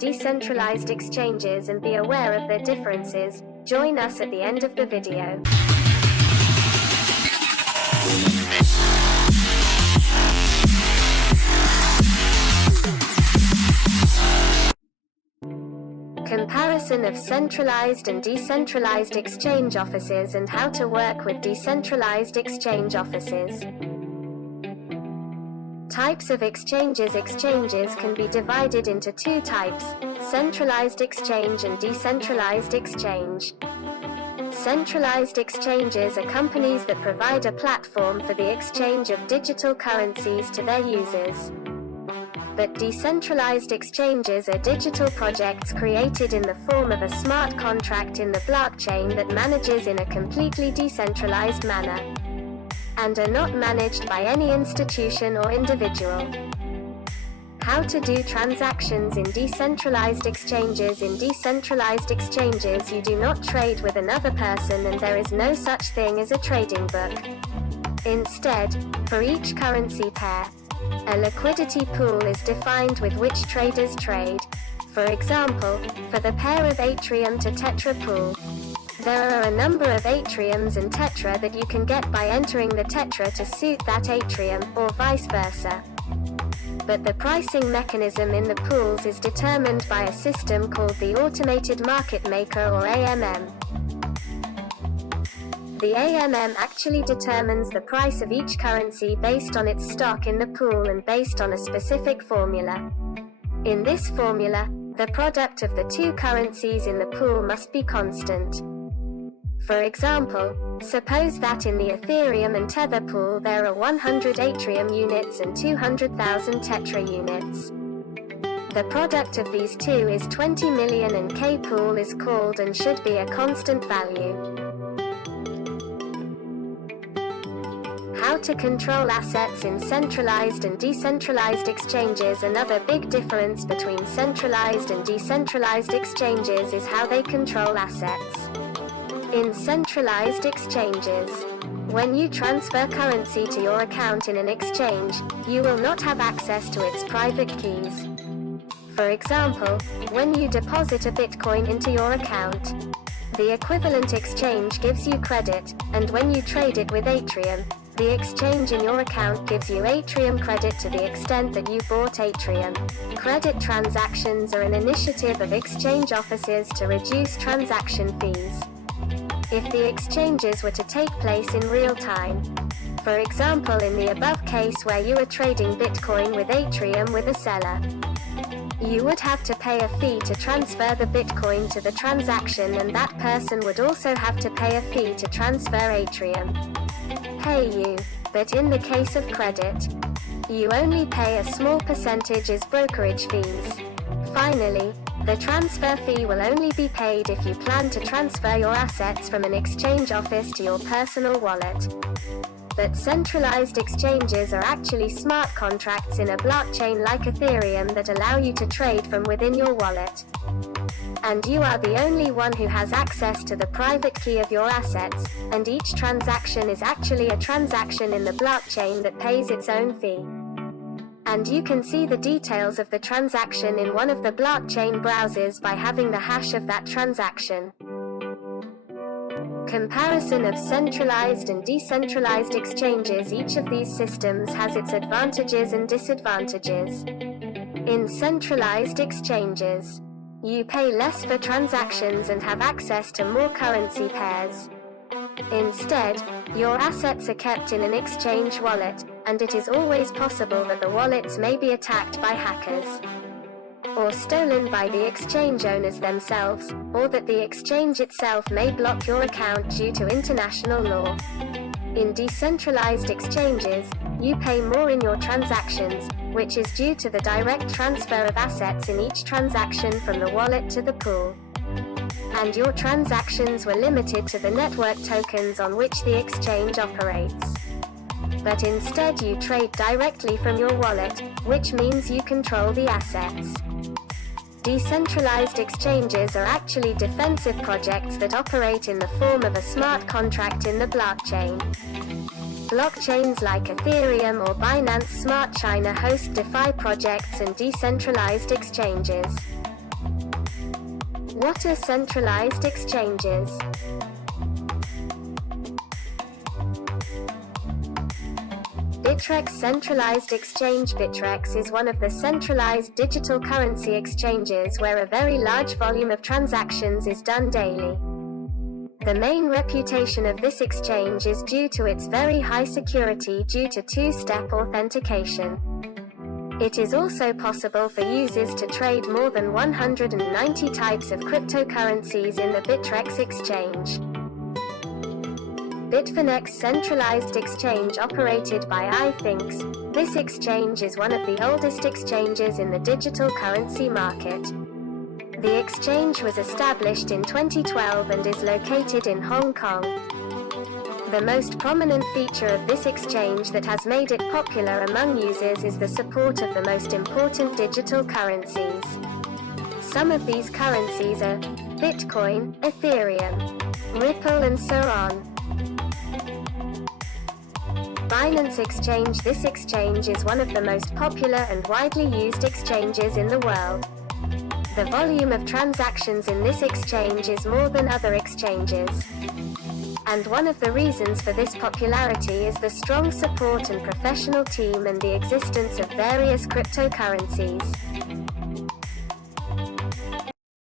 decentralized exchanges and be aware of their differences. Join us at the end of the video. Comparison of centralized and decentralized exchange offices and how to work with decentralized exchange offices. Types of exchanges. Exchanges can be divided into two types: centralized exchange and decentralized exchange. Centralized exchanges are companies that provide a platform for the exchange of digital currencies to their users. But decentralized exchanges are digital projects created in the form of a smart contract in the blockchain that manages in a completely decentralized manner, and are not managed by any institution or individual. How to do transactions in decentralized exchanges. In decentralized exchanges, you do not trade with another person and there is no such thing as a trading book. Instead, for each currency pair, a liquidity pool is defined with which traders trade. For example, for the pair of Atrium to Tetra pool, there are a number of Atriums and Tetra that you can get by entering the Tetra to suit that Atrium, or vice versa. But the pricing mechanism in the pools is determined by a system called the Automated Market Maker, or AMM. The AMM actually determines the price of each currency based on its stock in the pool and based on a specific formula. In this formula, the product of the two currencies in the pool must be constant. For example, suppose that in the Ethereum and Tether pool there are 100 Atrium units and 200,000 Tetra units. The product of these two is 20 million, and K pool is called and should be a constant value. How to control assets in centralized and decentralized exchanges. Another big difference between centralized and decentralized exchanges is how they control assets. In centralized exchanges, when you transfer currency to your account in an exchange, you will not have access to its private keys. For example, when you deposit a Bitcoin into your account, the equivalent exchange gives you credit, and when you trade it with Atrium, the exchange in your account gives you Atrium credit to the extent that you bought Atrium. Credit transactions are an initiative of exchange offices to reduce transaction fees. If the exchanges were to take place in real time, for example in the above case where you are trading Bitcoin with Atrium with a seller, you would have to pay a fee to transfer the Bitcoin to the transaction, and that person would also have to pay a fee to transfer Atrium. Pay you, but in the case of credit, you only pay a small percentage as brokerage fees. Finally, the transfer fee will only be paid if you plan to transfer your assets from an exchange office to your personal wallet. But centralized exchanges are actually smart contracts in a blockchain like Ethereum that allow you to trade from within your wallet. And you are the only one who has access to the private key of your assets, and each transaction is actually a transaction in the blockchain that pays its own fee. And you can see the details of the transaction in one of the blockchain browsers by having the hash of that transaction. Comparison of centralized and decentralized exchanges. Each of these systems has its advantages and disadvantages. In centralized exchanges, you pay less for transactions and have access to more currency pairs. Instead, your assets are kept in an exchange wallet, and it is always possible that the wallets may be attacked by hackers, or stolen by the exchange owners themselves, or that the exchange itself may block your account due to international law. In decentralized exchanges, you pay more in your transactions, which is due to the direct transfer of assets in each transaction from the wallet to the pool. And your transactions were limited to the network tokens on which the exchange operates. But instead you trade directly from your wallet, which means you control the assets. Decentralized exchanges are actually defensive projects that operate in the form of a smart contract in the blockchain. Blockchains like Ethereum or Binance Smart China host DeFi projects and decentralized exchanges. What are centralized exchanges? Bitrex Centralized Exchange. Bitrex is one of the centralized digital currency exchanges where a very large volume of transactions is done daily. The main reputation of this exchange is due to its very high security due to two-step authentication. It is also possible for users to trade more than 190 types of cryptocurrencies in the Bitrex exchange. Bitfinex Centralized Exchange operated by iThinks. This exchange is one of the oldest exchanges in the digital currency market. The exchange was established in 2012 and is located in Hong Kong. The most prominent feature of this exchange that has made it popular among users is the support of the most important digital currencies. Some of these currencies are Bitcoin, Ethereum, Ripple and so on. Binance Exchange. This exchange is one of the most popular and widely used exchanges in the world. The volume of transactions in this exchange is more than other exchanges. And one of the reasons for this popularity is the strong support and professional team and the existence of various cryptocurrencies.